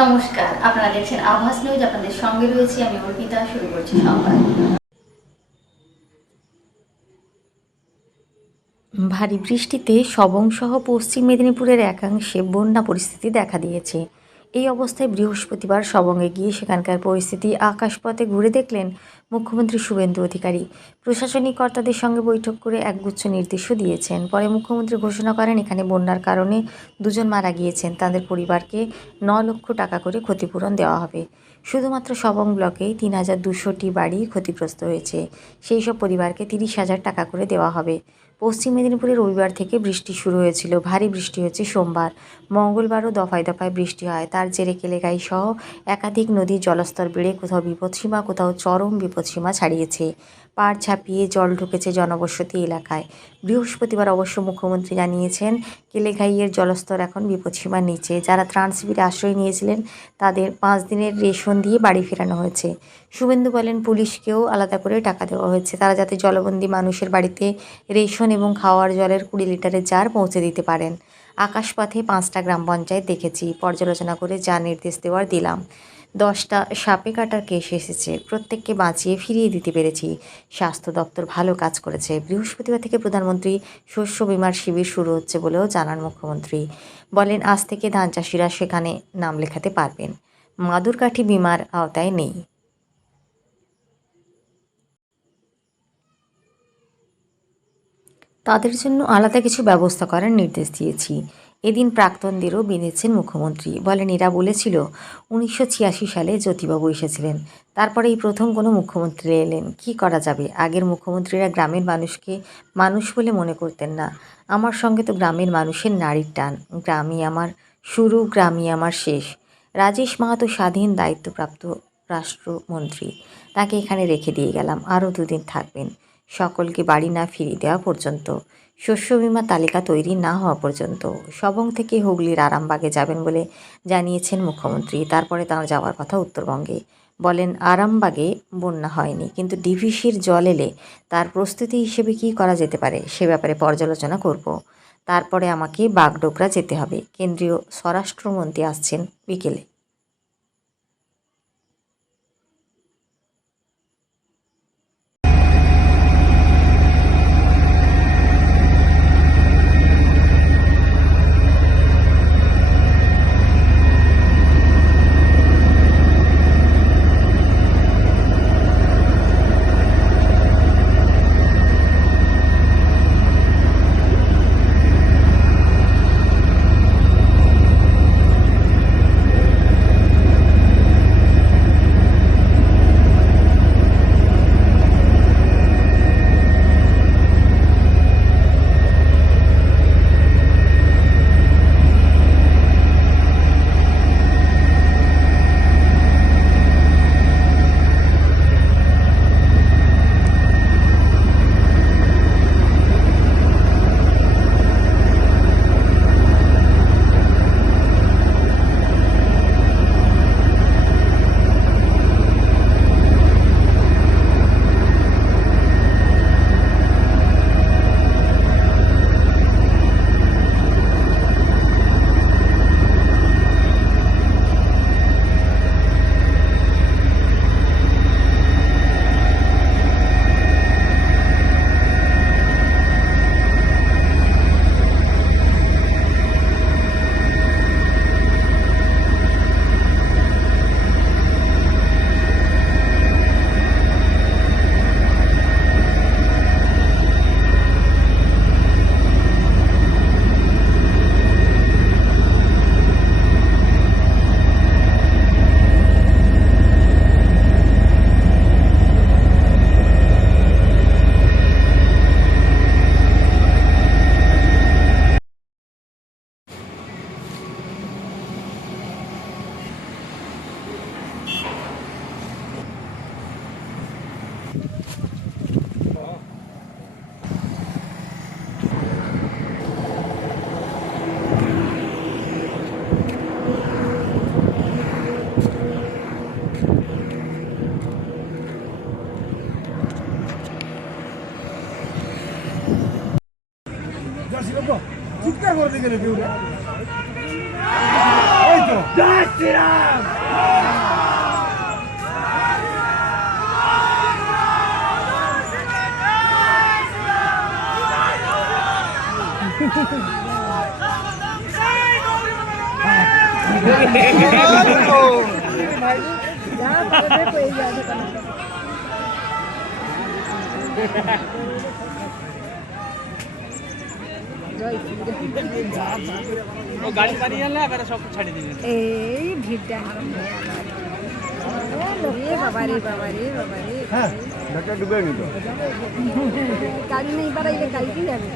নমস্কার, আপনারা দেখছেন আভাস নিউজ। আপনাদের সঙ্গে রয়েছি আমি অর্পিতা। শুরু করছি সংবাদ। ভারী বৃষ্টিতে সবং সহ পশ্চিম মেদিনীপুরের একাংশে বন্যা পরিস্থিতি দেখা দিয়েছে। এই অবস্থায় বৃহস্পতিবার সবংয়ে গিয়ে সেখানকার পরিস্থিতি আকাশপথে ঘুরে দেখলেন মুখ্যমন্ত্রী শুভেন্দু অধিকারী। প্রশাসনিক কর্তাদের সঙ্গে বৈঠক করে একগুচ্ছ নির্দেশও দিয়েছেন। পরে মুখ্যমন্ত্রী ঘোষণা করেন এখানে বন্যার কারণে 2 জন মারা গিয়েছেন, তাদের পরিবারকে 9 লক্ষ টাকা করে ক্ষতিপূরণ দেওয়া হবে। শুধুমাত্র সবং ব্লকেই 3200টি বাড়ি ক্ষতিগ্রস্ত হয়েছে, সেই সব পরিবারকে 30,000 টাকা করে দেওয়া হবে। পশ্চিম মেদিনীপুরে রবিবার থেকে বৃষ্টি শুরু হয়েছিল। ভারী বৃষ্টি হচ্ছে সোমবার। মঙ্গলবারও দফায় দফায় বৃষ্টি হয়। তার জেরে কেলেগাই সহ একাধিক নদীর জলস্তর বেড়ে কোথাও বিপদসীমা, কোথাও চরম বিপদসীমা ছাড়িয়েছে। পাড় ছাপিয়ে জল ঢুকেছে জনবসতি এলাকায়। বৃহস্পতিবার অবশ্য মুখ্যমন্ত্রী জানিয়েছেন কেলেঘাইয়ের জলস্তর এখন বিপদসীমার নিচে। যারা ত্রাণ শিবিরে আশ্রয় নিয়েছিলেন তাদের 5 দিনের রেশন দিয়ে বাড়ি ফেরানো হয়েছে। শুভেন্দু বলেন পুলিশকেও আলাদা করে টাকা দেওয়া হয়েছে, তারা যাতে জলবন্দী মানুষের বাড়িতে রেশন এবং খাওয়ার জলের 20 লিটারের জার পৌঁছে দিতে পারেন। আকাশপথে 5টা গ্রাম পঞ্চায়েত দেখেছি, পর্যালোচনা করে যা নির্দেশ দেওয়ার দিলাম। 10টা সাপে কাটার কেস এসেছে, প্রত্যেককে বাঁচিয়ে ফিরিয়ে দিতে পেরেছি। স্বাস্থ্য দপ্তর ভালো কাজ করেছে। বৃহস্পতিবার থেকে প্রধানমন্ত্রী শস্য বিমার শিবির শুরু হচ্ছে বলেও জানান মুখ্যমন্ত্রী। বলেন আজ থেকে ধান চাষিরা সেখানে নাম লেখাতে পারবেন। মাদুরকাঠি বিমার আওতায় নেই। তাদের জন্য আলাদা কিছু ব্যবস্থা করার নির্দেশ দিয়েছি। এদিন প্রাক্তনদেরও বেঁধেছেন মুখ্যমন্ত্রী। বলেন এরা বলেছিল 1986 সালে জ্যোতিবাবু এসেছিলেন, তারপরে এই প্রথম কোনো মুখ্যমন্ত্রী এলেন, কি করা যাবে। আগের মুখ্যমন্ত্রীরা গ্রামের মানুষকে মানুষ বলে মনে করতেন না। আমার সঙ্গে তো গ্রামের মানুষের নাড়ির টান। গ্রামই আমার শুরু, গ্রামই আমার শেষ। রাজেশ মাহাতো স্বাধীন দায়িত্বপ্রাপ্ত রাষ্ট্রমন্ত্রী, তাকে এখানে রেখে দিয়ে গেলাম, আরও 2 দিন থাকবেন, সকলকে বাড়ি না ফিরিয়ে দেওয়া পর্যন্ত, শস্য বিমা তালিকা তৈরি না হওয়া পর্যন্ত। সবং থেকে হুগলির আরামবাগে যাবেন বলে জানিয়েছেন মুখ্যমন্ত্রী। তারপরে তাঁর যাওয়ার কথা উত্তরবঙ্গে। বলেন আরামবাগে বন্যা হয়নি, কিন্তু ডিভিসির জল এলে তার প্রস্তুতি হিসেবে কী করা যেতে পারে সে ব্যাপারে পর্যালোচনা করব। তারপরে আমাকে বাগডোগরা যেতে হবে। কেন্দ্রীয় স্বরাষ্ট্রমন্ত্রী আসছেন বিকেলে। চিৎকার করে দিকে কেউ গাড়ি বানিয়ে আনলে এবারে সব ছাড়িয়ে দিবেন। এই ভিড়টা আরম্ভ রে বাবা রে বাবা রে বাবা রে হ্যাঁ ঢাকা ডুবে নিল গাড়ি নেই বাড়াইলে গাড়ি কি যাবে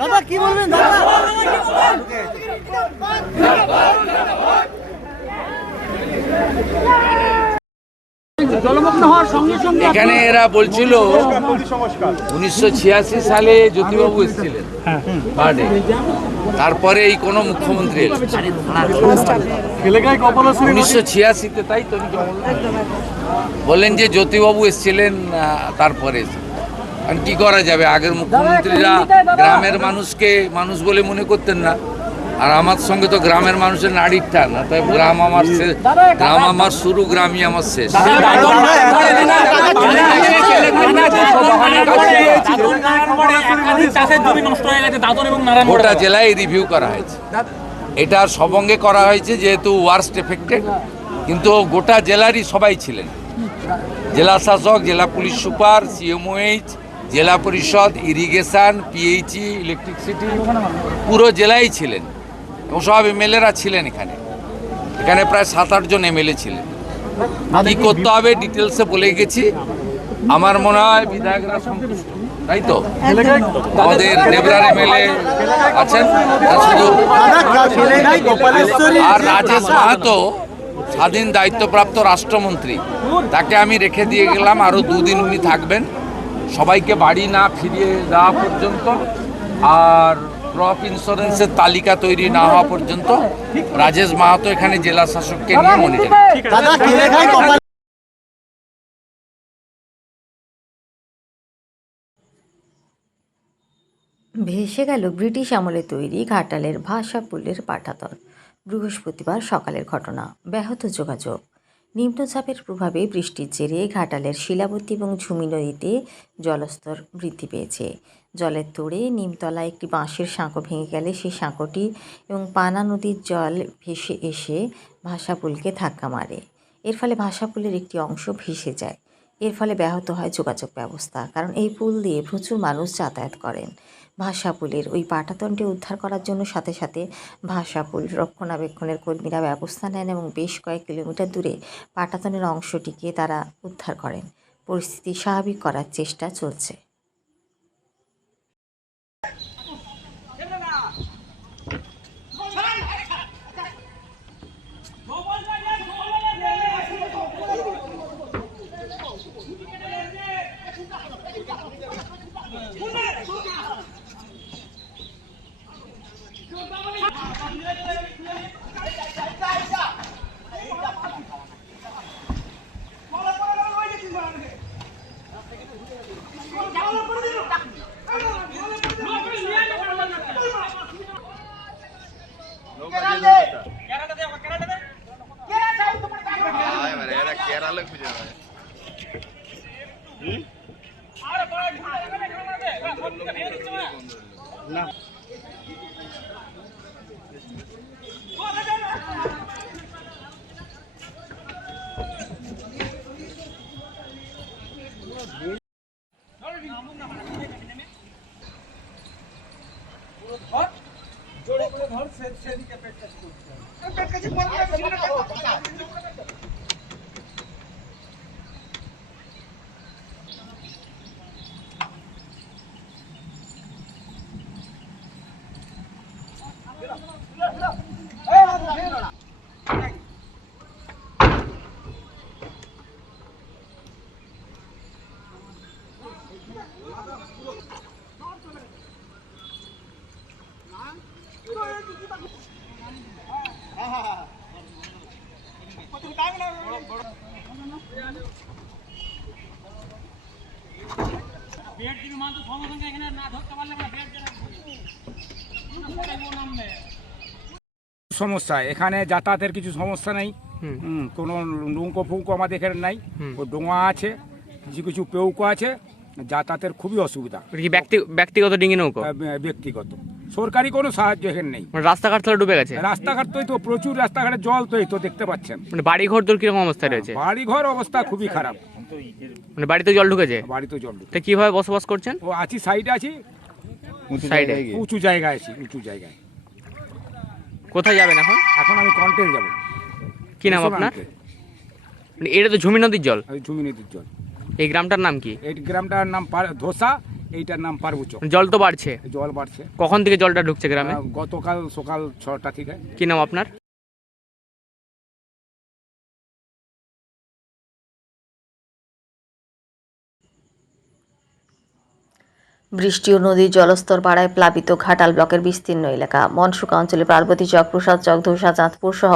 দাদা কি বলবেন দাদা এখানে এরা বলছিল 1986 সালে জ্যোতিবাবু এসেছিলেন বার্ডে, তারপরে এই কোনো মুখ্যমন্ত্রী এলেন 1986-তে, তাই তো বললেন যে জ্যোতিবাবু এসেছিলেন তারপরে। কারণ কি করা যাবে, আগের মুখ্যমন্ত্রীরা গ্রামের মানুষকে মানুষ বলে মনে করতেন না, আর আমার সঙ্গে তো গ্রামের মানুষের নাড়ির টান, তাই গ্রাম আমার শেষ, গ্রাম আমার শুরু, গ্রামই আমার শেষ। গোটা জেলায় রিভিউ করা হয়েছে, এটা সবঙ্গে করা হয়েছে যেহেতু ওয়ার্স্ট এফেক্টেড, কিন্তু গোটা জেলারই সবাই ছিলেন, জেলা শাসক, জেলা পুলিশ সুপার, সিএমওএইচ, জেলা পরিষদ, ইরিগেশন, পিএইচই, ইলেকট্রিসিটি, পুরো জেলায় ছিলেন এবং সব এমএলএরা ছিলেন। এখানে এখানে প্রায় 7-8 জন এমএলএ ছিলেন। কি করতে হবে ডিটেলসে বলে গেছি, আমার মনে হয় বিধায়করা সন্তুষ্ট, তাই তো? আমাদের দেবরার এমএলএ আছেন, শুধু আর রাজেশ মাহাতো স্বাধীন দায়িত্বপ্রাপ্ত রাষ্ট্রমন্ত্রী, তাকে আমি রেখে দিয়ে গেলাম, আরও 2 দিন উনি থাকবেন সবাইকে বাড়ি না ফিরিয়ে দেওয়া পর্যন্ত, আর ক্রপ ইন্স্যুরেন্সের তালিকা তৈরি না হওয়া পর্যন্ত রাজেশ মাহাতো এখানে জেলা শাসককে নিয়ে মনিটরিং। ভেসে গেল ব্রিটিশ আমলে তৈরি ঘাটালের ভাষাপুলের পাঠাতন। বৃহস্পতিবার সকালের ঘটনা। ব্যাহত যোগাযোগ। নিম্নচাপের প্রভাবে বৃষ্টির জেরে ঘাটালের শিলাবতী এবং ঝুমি নদীতে জলস্তর বৃদ্ধি পেয়েছে। জলের তোড়ে নিমতলায় একটি বাঁশের সাঁকো ভেঙে গেলে সেই সাঁকোটি এবং পানা নদীর জল ভেসে এসে ভাষাপুলকে ধাক্কা মারে। এর ফলে ভাষাপুলের একটি অংশ ভেসে যায়। এর ফলে ব্যাহত হয় যোগাযোগ ব্যবস্থা, কারণ এই পুল দিয়ে প্রচুর মানুষ যাতায়াত করেন। ভাষাপুলের ওই পাটাতনটি উদ্ধার করার জন্য সাথে সাথে ভাষাপুল রক্ষণাবেক্ষণের কর্মীরা ব্যবস্থা নেন এবং বেশ কয়েক কিলোমিটার দূরে পাটাতনের অংশটিকে তারা উদ্ধার করেন। পরিস্থিতি স্বাভাবিক করার চেষ্টা চলছে। জোরে সমস্যা এখানে যাতায়াতের কিছু সমস্যা নেই, কোনো নৌকো ফৌকো আমাদের এখানে নাই। ও ডোঙা আছে, কিছু কিছু পেউকো আছে, যাতায়াতের খুবই অসুবিধা। ব্যক্তিগত ডিঙি নৌকো? ব্যক্তিগত, সরকারি কোনো সাহায্য এখানে নেই। রাস্তাঘাট তাহলে ডুবে গেছে? রাস্তাঘাট তো প্রচুর, রাস্তাঘাটে জল তো দেখতে পাচ্ছেন। বাড়ি ঘর তোর কিরকম অবস্থায় রয়েছে? বাড়ি ঘর অবস্থা খুবই খারাপ, বাড়িতে জল ঢুকেছে? বাড়িতে জল ঢুকে। তা কিভাবে বসবাস করছেন? ও আছি সাইডে আছি, সাইডে উঁচু জায়গায় আছি, উঁচু জায়গায়। কোথায় যাবেন এখন? এখন আমি কন্টেল যাব। কি নাম আপনার? এটা তো ঝুমি নদীর জল। ঝুমি নদীর জল। এই গ্রামটার নাম কি? এই গ্রামটার নাম ধোসা, এইটার নাম পারবুচক। জল তো বাড়ছে? জল বাড়ছে। কখন থেকে জলটা ঢুকছে গ্রামে? গতকাল সকাল 6টা থেকে। কি নাম আপনার? বৃষ্টি ও নদীর জলস্তর বাড়ায় প্লাবিত ঘাটাল ব্লকের বিস্তীর্ণ এলাকা। মনসুকা অঞ্চলে পার্বতী চক, প্রসাদ চক, ধোসা, চাঁদপুর সহ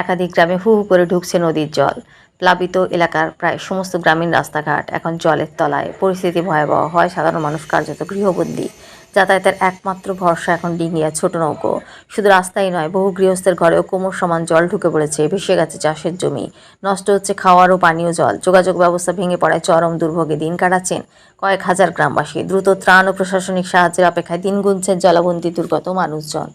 একাধিক গ্রামে হু হু করে ঢুকছে নদীর জল। প্লাবিত এলাকার প্রায় সমস্ত গ্রামীণ রাস্তাঘাট এখন জলের তলায়। পরিস্থিতি ভয়াবহ হয়, সাধারণ মানুষ কার্যত গৃহবন্দী। যাতায়াতের একমাত্র ভরসা এখন ডিঙি আর ছোট নৌকো। শুধু রাস্তাই নয়, বহু গৃহস্থের ঘরেও কোমর সমান জল ঢুকে পড়েছে, ভেসে গেছে চাষের জমি, নষ্ট হচ্ছে খাওয়ার ও পানীয় জল। যোগাযোগ ব্যবস্থা ভেঙে পড়ায় চরম দুর্ভোগে দিন কাটাচ্ছেন কয়েক হাজার গ্রামবাসী। দ্রুত ত্রাণ ও প্রশাসনিক সাহায্যের অপেক্ষায় দিন গুনছেন জলাবন্দী দুর্গত মানুষজন।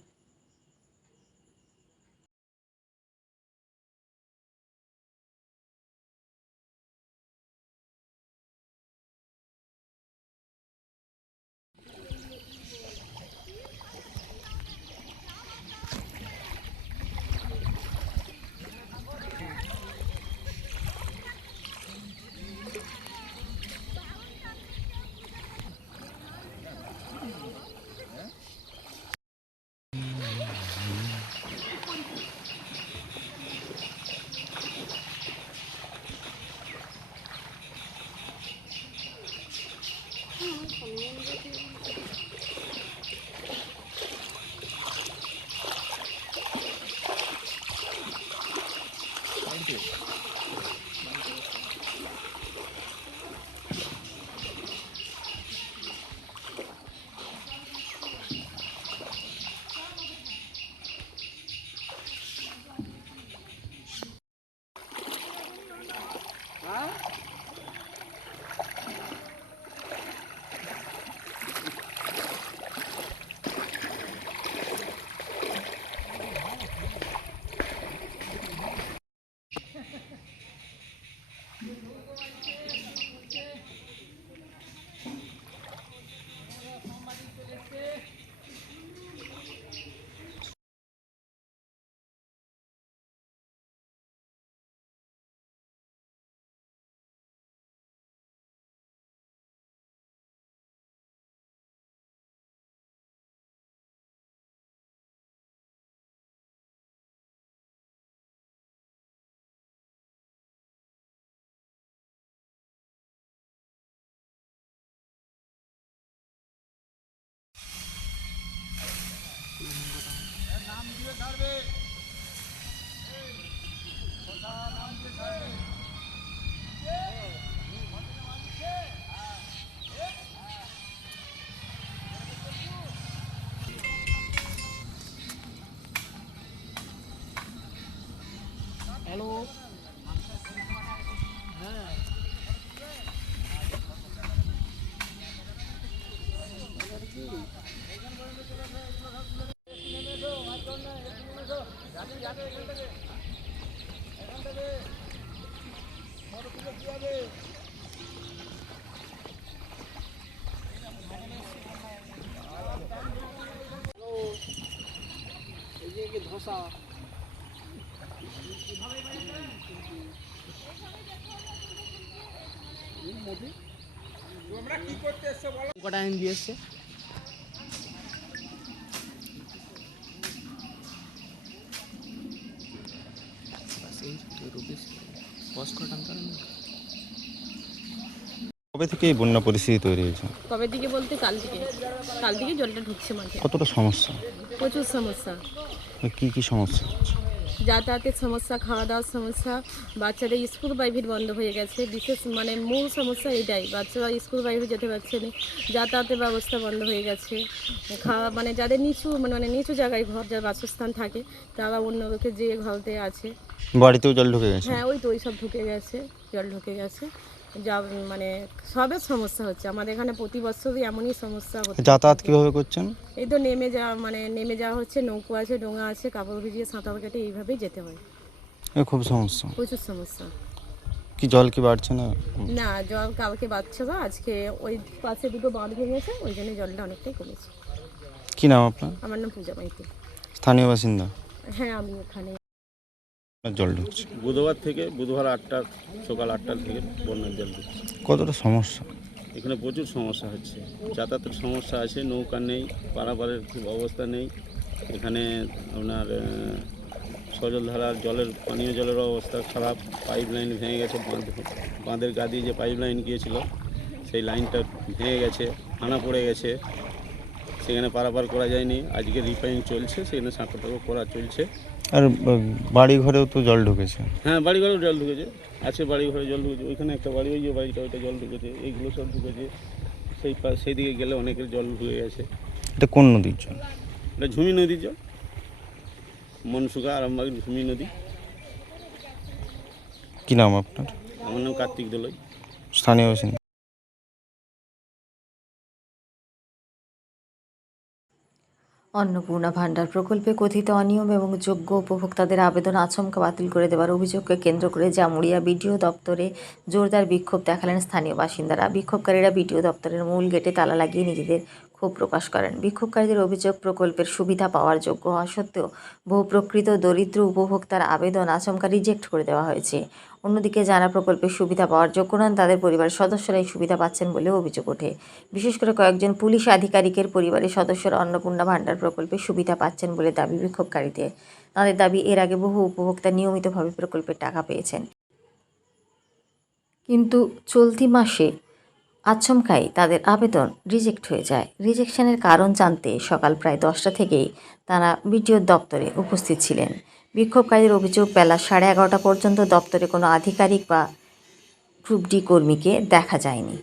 কটা আইন দিয়ে এসছে কবে থেকে এই বন্যা পরিস্থিতি তৈরি হয়েছে? কবে থেকে বলতে কাল থেকে জলটা ঢুকছে মাঠে। কতটা সমস্যা? প্রচুর সমস্যা। কি কি সমস্যা? যাতায়াতের সমস্যা, খাওয়া দাওয়ার সমস্যা, বাচ্চাদের স্কুল প্রাইভেট বন্ধ হয়ে গেছে। বিশেষ মূল সমস্যা এটাই, বাচ্চারা স্কুল প্রাইভেট যেতে পারছে না, যাতায়াতের ব্যবস্থা বন্ধ হয়ে গেছে। খাওয়া যাদের নিচু জায়গায় ঘর, যার বাসস্থান থাকে, তারা অন্য লোকে যে ঘরতে আছে। বাড়িতেও জল ঢুকে গেছে? হ্যাঁ, ওই সব ঢুকে গেছে, জল ঢুকে গেছে। যা সবের সমস্যা হচ্ছে আমাদের এখানে, প্রতি বছরই এমনই সমস্যা হচ্ছে। যাতায়াত কিভাবে করছেন? এই তো নেমে যাওয়া হচ্ছে, নৌকো আছে, ডোঙা আছে, কাপড় ভিজিয়ে সাঁতার কেটে এইভাবেই যেতে হয়। খুব সমস্যা, প্রচুর সমস্যা। কি জল কি বাড়ছে না? না, জল কালকে বাড়ছে না, আজকে ওই পাশে দুটো বাঁধ ভেঙেছে, ওই জন্য জলটা অনেকটাই কমেছে। কি নাম আপনার? আমার নাম পূজা মাইতি। স্থানীয় বাসিন্দা? হ্যাঁ, আমি এখানে। জল ঢুকছে বুধবার থেকে, বুধবার সকাল 8টার থেকে বন্যার জল ঢুকছে। কতটা সমস্যা? এখানে প্রচুর সমস্যা হচ্ছে, যাতায়াতের সমস্যা আছে, নৌকা নেই, পারাপারের খুব অবস্থা নেই। এখানে আপনার সজলধারার পানীয় জলের অবস্থা খারাপ, পাইপ লাইন ভেঙে গেছে, বাঁধের গা দিয়ে যে পাইপ লাইন গিয়েছিল সেই লাইনটা ভেঙে গেছে, হানা পড়ে গেছে, সেখানে পারাপার করা যায়নি। আজকে রিপেয়ারিং চলছে, সেখানে সাঁকো করা চলছে। আর বাড়ি ঘরেও তো জল ঢুকেছে? হ্যাঁ, বাড়ি ঘরেও জল ঢুকেছে, আছে বাড়ি ঘরে জল ঢুকেছে। ওইখানে একটা বাড়ি, ওই যে বাড়িটা, ওইটা জল ঢুকেছে, এইগুলো সব ঢুকেছে। সেই দিকে গেলে অনেকের জল ঢুকে গেছে। এটা কোন নদীর জল? এটা ঝুমি নদীর জল, মনসুকা আরামবাগ ঝুমি নদী। কি নাম আপনার? আমার নাম কার্তিক দোলই, স্থানীয় বাসিন্দা। অন্নপূর্ণা ভান্ডার প্রকল্পে কথিত অনিয়ম এবং যোগ্য উপভোক্তাদের আবেদন আচমকা বাতিল করে দেওয়ার অভিযোগকে কেন্দ্র করে জামুড়িয়া বিডিও দপ্তরে জোরদার বিক্ষোভ দেখালেন স্থানীয় বাসিন্দারা। বিক্ষোভকারীরা বিডিও দপ্তরের মূল গেটে তালা লাগিয়ে নিজেদের ক্ষোভ প্রকাশ করেন। বিক্ষোভকারীদের অভিযোগ, প্রকল্পের সুবিধা পাওয়ার যোগ্য হওয়া সত্ত্বেও বহু প্রকৃত দরিদ্র উপভোক্তার আবেদন আচমকা রিজেক্ট করে দেওয়া হয়েছে। অন্যদিকে যারা প্রকল্পের সুবিধা পাওয়ার যোগ্য নন, তাদের পরিবারের সদস্যরা এই সুবিধা পাচ্ছেন বলেও অভিযোগ ওঠে। বিশেষ করে কয়েকজন পুলিশ আধিকারিকের পরিবারের সদস্যরা অন্নপূর্ণা ভান্ডার প্রকল্পের সুবিধা পাচ্ছেন বলে দাবি বিক্ষোভকারীদের। তাদের দাবি, এর আগে বহু উপভোক্তা নিয়মিতভাবে প্রকল্পের টাকা পেয়েছেন, কিন্তু চলতি মাসে আচমকাই তাদের আবেদন রিজেক্ট হয়ে যায়। রিজেকশনের কারণ জানতে সকাল প্রায় 10টা থেকেই তারা বিডিও দপ্তরে উপস্থিত ছিলেন। বিক্ষোভকারীদের অভিযোগ, বেলা 11:30 পর্যন্ত দপ্তরে কোনো আধিকারিক বা গ্রুপ ডি কর্মীকে দেখা যায়নি।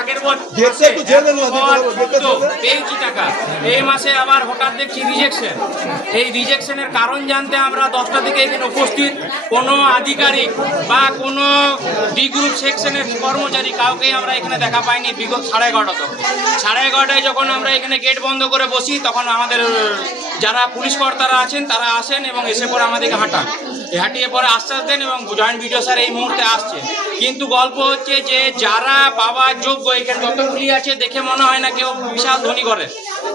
আগের পেয়েছি টাকা, এই মাসে আবার হঠাৎ দেখছি রিজেকশন। এই রিজেকশনের কারণ জানতে আমরা 10টা থেকে এখানে উপস্থিত। কোনো আধিকারিক বা কোনো ডি গ্রুপ সেকশনের কর্মচারী কাউকেই আমরা এখানে দেখা পাইনি বিগত 11:30 তক। 11:30টায় যখন আমরা এখানে গেট বন্ধ করে বসি, তখন আমাদের যারা পুলিশ কর্তারা আছেন তারা আসেন এবং এসে পরে আমাদেরকে হাঁটিয়ে পরে আশ্বাস দেন এবং জয়েন্ট বিডিও স্যার এই মুহূর্তে আসছে। কিন্তু গল্প হচ্ছে যে যারা পাওয়ার যোগ্য, এখানে যতগুলি আছে দেখে মনে হয় না কেউ বিশাল ধনী করে,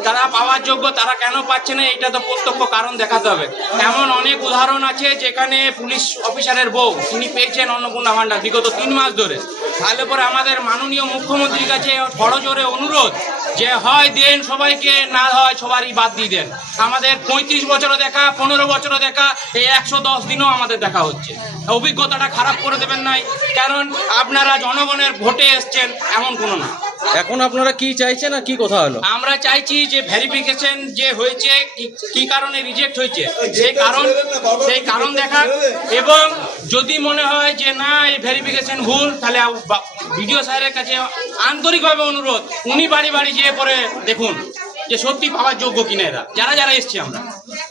তারা পাওয়ার যোগ্য, তারা কেন পাচ্ছে না এটা তো প্রত্যক্ষ কারণ দেখাতে হবে। এমন অনেক উদাহরণ আছে যেখানে পুলিশ অফিসারের বউ তিনি পেয়েছেন অন্নপূর্ণা ভান্ডার বিগত 3 মাস ধরে। তাহলে পরে আমাদের মাননীয় মুখ্যমন্ত্রীর কাছে বড়জোরে অনুরোধ যে হয় দেন সবাইকে, না হয় সবারই বাদ দিয়ে দেন। আমাদের 35 বছরও দেখা, 15 বছরও দেখা, এই 110 দিনও আমাদের দেখা হচ্ছে। অভিজ্ঞতাটা খারাপ করে দেবেন নাই, কারণ আপনারা জনগণের ভোটে এসছেন এমন কোনো না। এখন আপনারা কি চাইছেন আর কি কথা হলো? আমরা চাইছি যে ভেরিফিকেশন যে হয়েছে কি কারণে রিজেক্ট হয়েছে সেই কারণ দেখা, এবং যদি মনে হয় যে না এই ভেরিফিকেশন ভুল, তাহলে ভিডিও স্যারের কাছে আন্তরিকভাবে অনুরোধ, উনি বাড়ি বাড়ি যেয়ে পরে দেখুন যে সত্যি পাওয়ার যোগ্য কিনা এরা যারা এসছি আমরা।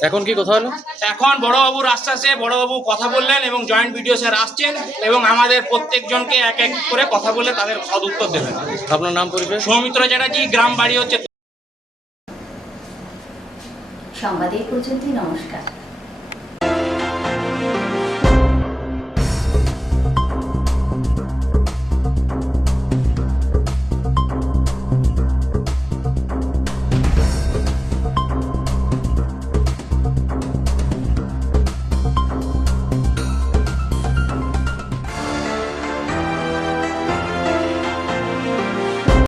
এখন কি কথা হলো? এখন বড়বাবুর আশ্বাসে বড়বাবু কথা বললেন এবং জয়েন্ট ভিডিও স্যার আসছেন এবং আমাদের প্রত্যেকজনকে এক এক করে কথা বলে তাদের সদুত্তর দেবেন। আপনার নাম পরিচয়? সৌমিত্র চ্যাটার্জি, গ্রাম বাড়ি হচ্ছে। সংবাদ এই পর্যন্তই, নমস্কার।